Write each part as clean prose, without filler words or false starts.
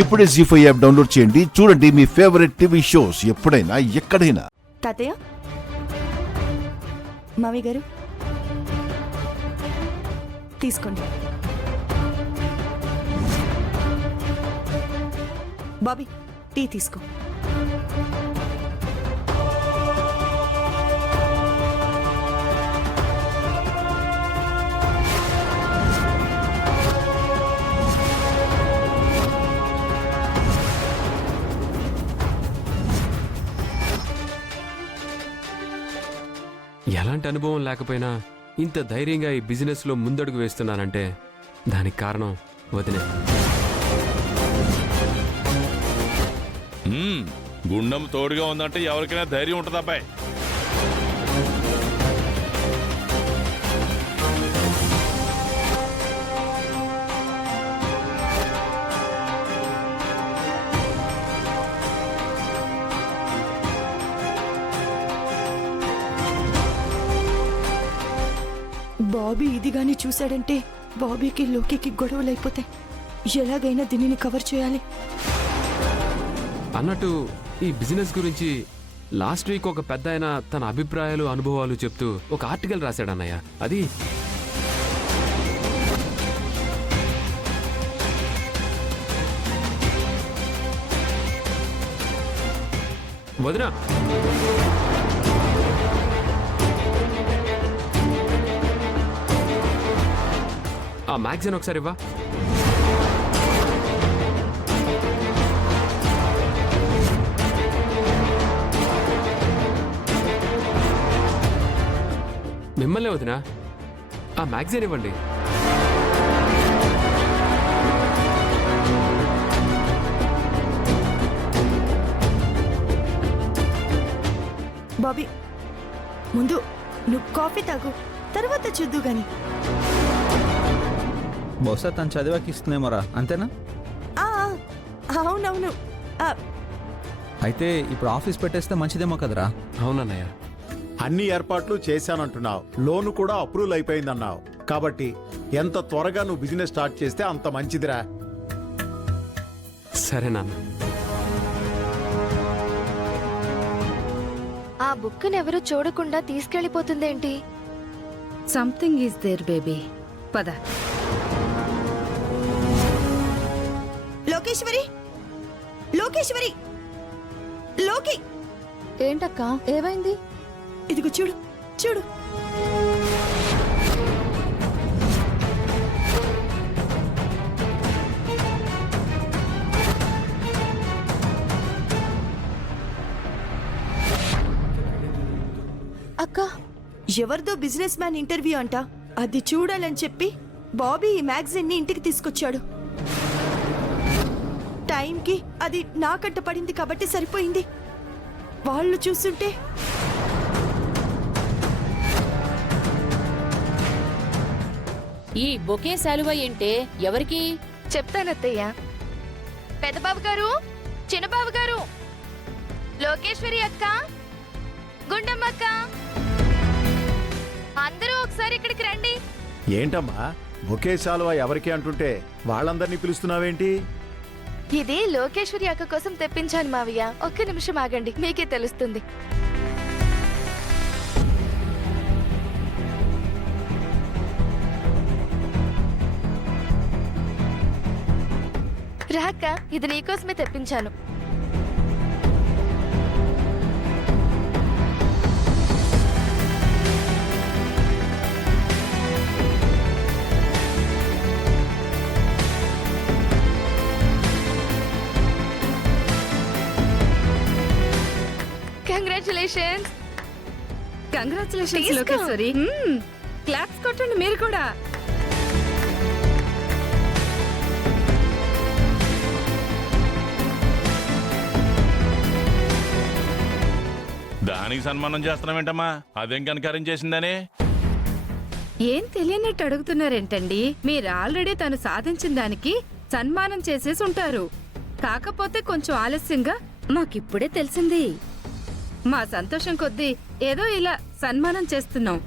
ఇప్పుడే జీ5 app download చేయండి. చూడండి మీ ఫేవరెట్ టీవీ షోస్ ఎప్పుడైనా ఎక్కడైనా. తాతయ్య, మావి గారు తీసుకోండి. బాబీ, టీ తీసుకో. ఎలాంటి అనుభవం లేకపోయినా ఇంత ధైర్యంగా ఈ బిజినెస్లో ముందడుగు వేస్తున్నానంటే దానికి కారణం వదినే. గుండం తోడుగా ఉందంటే ఎవరికైనా ధైర్యం ఉంటుంది అబ్బాయి. బాబీ ఇది గాని చూశాడంటే బాబీకి లోకికి గొడవలు అయిపోతాయి. ఎలాగైనా దీనిని కవర్ చేయాలి. అన్నట్టు ఈ బిజినెస్ గురించి లాస్ట్ వీక్ ఒక పెద్ద ఆయన తన అభిప్రాయాలు అనుభవాలు చెప్తూ ఒక ఆర్టికల్ రాశాడన్నయ్య. అది వదినా, ఆ మ్యాగజైన్ ఒకసారి ఇవ్వా. మిమ్మల్ని వదినా, ఆ మ్యాగజైన్ ఇవ్వండి. బాబీ, ముందు నువ్వు కాఫీ తాగు, తర్వాత చూద్దు గాని. బహుశా తను చదివాకి ఇస్తుందేమోరా, అంతేనా? ఆ, అవునవును. అయితే ఇప్పుడు ఆఫీస్ పెట్టేస్తే మంచిదేమో కదరా? అవునన్నయ్య. అన్ని ఏర్పాట్లు చేశానంటున్నావు, లోను కూడా అప్రూవల్ అయిపోయిందన్నావు. కాబట్టి ఎంత త్వరగా నువ్వు బిజినెస్ స్టార్ట్ చేస్తే అంత మంచిదిరా. సరే నాన్న. ఆ బుక్ని ఎవరు చూడకుండా తీసుకెళ్లిపోతుందేంటి? Something is there baby. పద. లోకేశ్వరి, లోకేశ్వరి, లోకి. ఏంటక్క, ఏమైంది? ఇదిగో చూడు, చూడు. అక్క, ఎవరిదో బిజినెస్ మ్యాన్ ఇంటర్వ్యూ అంట. అది చూడాలని చెప్పి బాబీ ఈ మ్యాగజైన్ ని ఇంటికి తీసుకొచ్చాడు. టైంకి అది నాకంట పడింది కాబట్టి సరిపోయింది. వాళ్ళు చూస్తుంటే ఈ బొకే శాలువా ఏంటే? ఎవరికి? చెప్తానత్తయ్య. పెద్దబాబు గారు, చిన్నబాబు గారు, లోకేశ్వరి అక్క, గుండమ్మ అక్క, అందరూ ఒకసారి ఇక్కడికి రండి. ఏంటమ్మా బొకే శాలువా ఎవరికి అంటుంటే వాళ్ళందరినీ పిలుస్తున్నావేంటి? ఇది లోకేశ్వరి అక్క కోసం తెప్పించాను మావయ్య. ఒక్క నిమిషం ఆగండి, మీకే తెలుస్తుంది. రాక, ఇది నీకోసమే తెప్పించాను. కంగ్రాచులేషన్స్. కంగ్రాచులేషన్స్ లోకేశ్వరి. క్లాప్స్ కొట్టండి మీరు కూడా. దానికి సన్మానం చేస్తున్నామేంటమ్మా? అదేం కనకారం చేసిందని? ఏం తెలియనట్టు అడుగుతున్నారేంటండి? మీరు ఆల్రెడీ తను సాధించిన దానికి సన్మానం చేసేసి ఉంటారు. కాకపోతే కొంచెం ఆలస్యంగా మాకిప్పుడే తెలిసింది. మా సంతోషం కొద్దీ ఏదో ఇలా సన్మానం చేస్తున్నాం.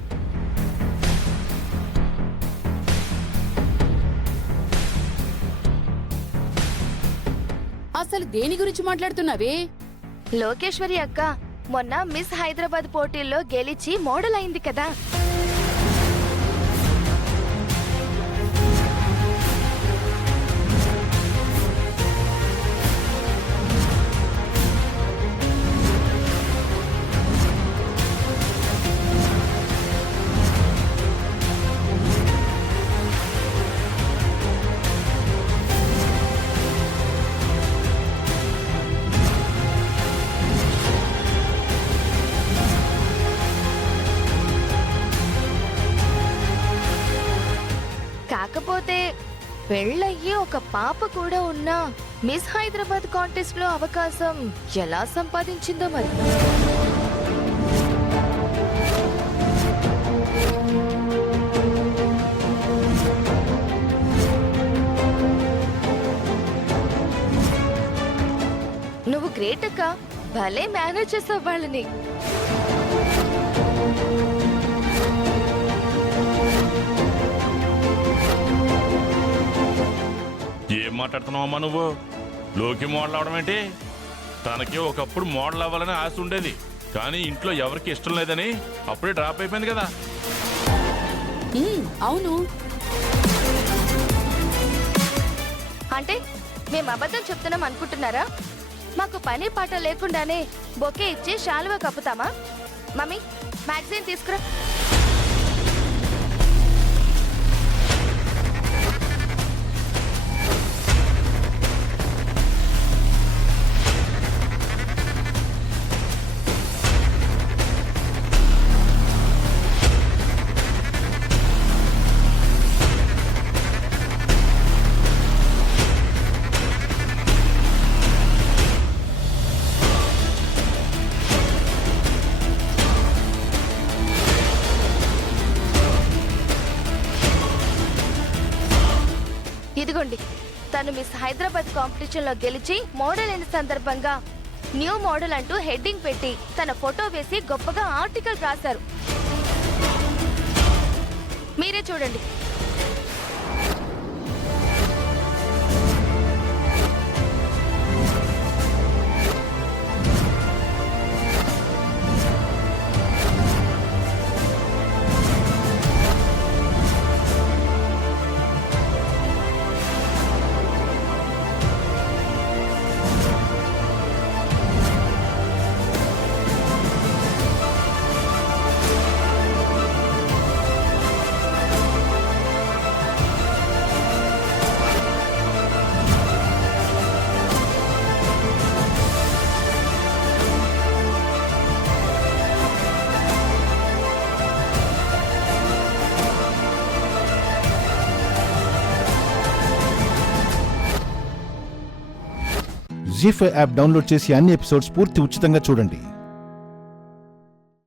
అసలు దేని గురించి మాట్లాడుతున్నావే? లోకేశ్వరి అక్క మొన్న మిస్ హైదరాబాద్ పోటీల్లో గెలిచి మోడల్ అయింది కదా. కాకపోతే పెళ్ళయ్యి ఒక పాప కూడా ఉన్నా మిస్ హైదరాబాద్ కాంటెస్ట్ లో అవకాశం ఎలా సంపాదించిందో మరి. నువ్వు గ్రేట్ అక్క, భలే మేనేజ్ చేసావు వాళ్ళని. ఏం మాట్లాడుతున్నావమ్మా నువ్వు? లోకి మోడల్ అవడం ఏంటి? తనకి ఒకప్పుడు మోడల్ అవ్వాలని ఆశ ఉండేది, కానీ ఇంట్లో ఎవరికి ఇష్టం లేదని అప్పుడే డ్రాప్ అయిపోయింది కదా. అవును. అంటే మేము అబద్ధం చెప్తున్నాం అనుకుంటున్నారా? మాకు పని పాట లేకుండానే బొకే ఇచ్చి శాలువా కప్పుతామా? మమ్మీ మ్యాగజైన్ తీసుకురా. ఇదిగోండి, తను మిస్ హైదరాబాద్ కాంపిటీషన్ లో గెలిచి మోడల్ అయిన సందర్భంగా న్యూ మోడల్ అంటూ హెడ్డింగ్ పెట్టి తన ఫోటో వేసి గొప్పగా ఆర్టికల్ రాశారు. మీరే చూడండి. జీ5 యాప్ డౌన్లోడ్ చేసి అన్ని ఎపిసోడ్స్ పూర్తి ఉచితంగా చూడండి.